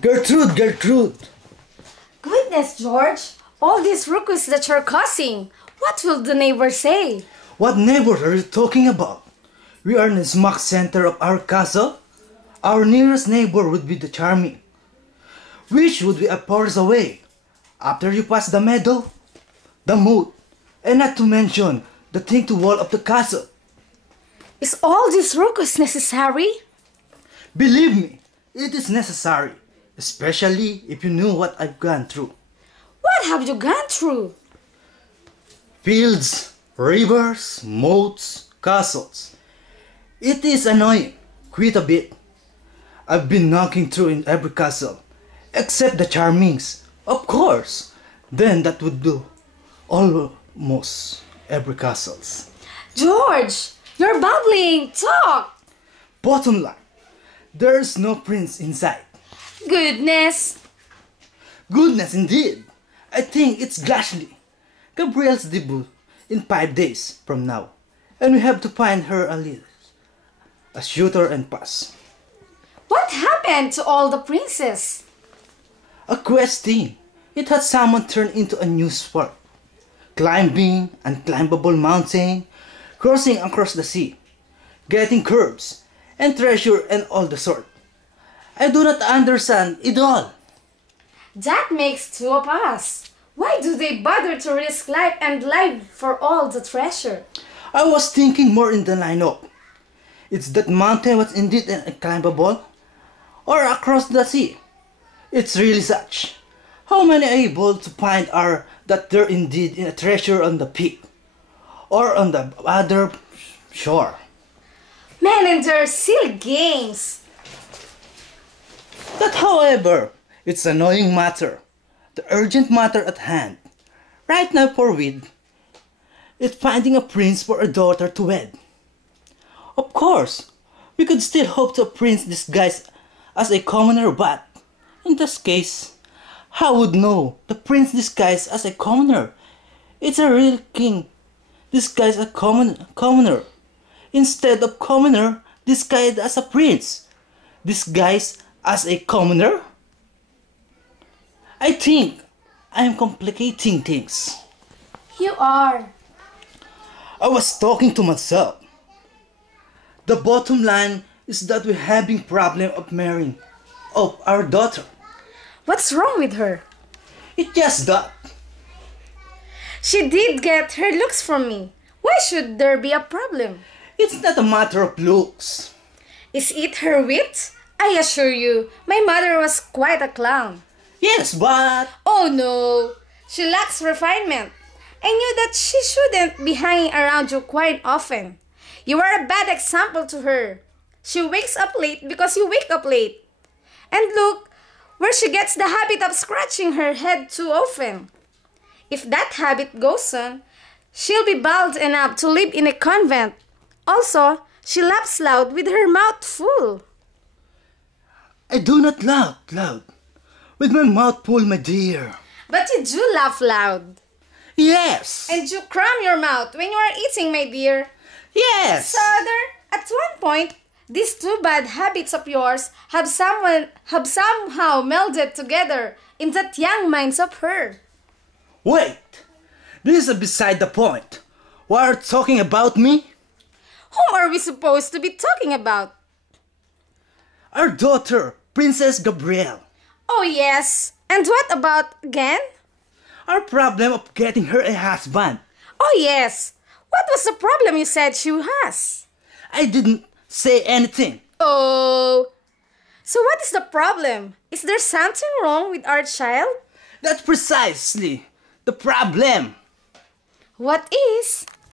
Gertrude, Gertrude! Goodness, George! All these ruckus that you're causing. What will the neighbors say? What neighbors are you talking about? We are in the smack center of our castle. Our nearest neighbor would be the Charming, which would be a forest away. After you pass the meadow, the moat, and not to mention the thing to wall of the castle. Is all this ruckus necessary? Believe me, it is necessary, especially if you knew what I've gone through. What have you gone through? Fields, rivers, moats, castles. It is annoying, quite a bit. I've been knocking through in every castle, except the Charming's, of course. Then that would do almost every castles. George, you're bubbling. Talk. Bottom line, there's no prince inside. Goodness. Goodness indeed. I think it's Glashley, Gabrielle's debut in 5 days from now, and we have to find her a shooter and pass. What happened to all the princes? A quest team. It had someone turned into a new sport. Climbing, unclimbable mountain, crossing across the sea, getting curves, and treasure and all the sort. I do not understand it all. That makes two of us. Why do they bother to risk life and life for all the treasure? I was thinking more in the line of, it's that mountain was indeed unclimbable, or across the sea. It's really such. How many are able to find are that there indeed a treasure on the peak, or on the other shore? Men and their silly games. That, however, it's an annoying matter. The urgent matter at hand, right now for wed, is finding a prince for a daughter to wed. Of course, we could still hope to a prince disguised as a commoner, but in this case, how would know the prince disguised as a commoner? It's a real king disguised as a commoner, instead of commoner disguised as a prince, disguised as a commoner. I think I am complicating things. You are. I was talking to myself. The bottom line is that we're having problem of marrying of our daughter. What's wrong with her? It's just that. She did get her looks from me. Why should there be a problem? It's not a matter of looks. Is it her wit? I assure you, my mother was quite a clown. Yes, but... Oh no, she lacks refinement. I knew that she shouldn't be hanging around you quite often. You are a bad example to her. She wakes up late because you wake up late. And look, where she gets the habit of scratching her head too often. If that habit goes on, she'll be bald enough to live in a convent. Also, she laughs loud with her mouth full. I do not laugh loud. With my mouth full, my dear. But you do laugh loud. Yes. And you cram your mouth when you are eating, my dear. Yes. So, at one point, these two bad habits of yours have somehow melded together in that young mind of her. Wait. This is beside the point. Why are you talking about me? Whom are we supposed to be talking about? Our daughter, Princess Gabrielle. Oh yes. And what about again? Our problem of getting her a husband. Oh yes. What was the problem you said she has? I didn't say anything. Oh. So what is the problem? Is there something wrong with our child? That's precisely the problem. What is?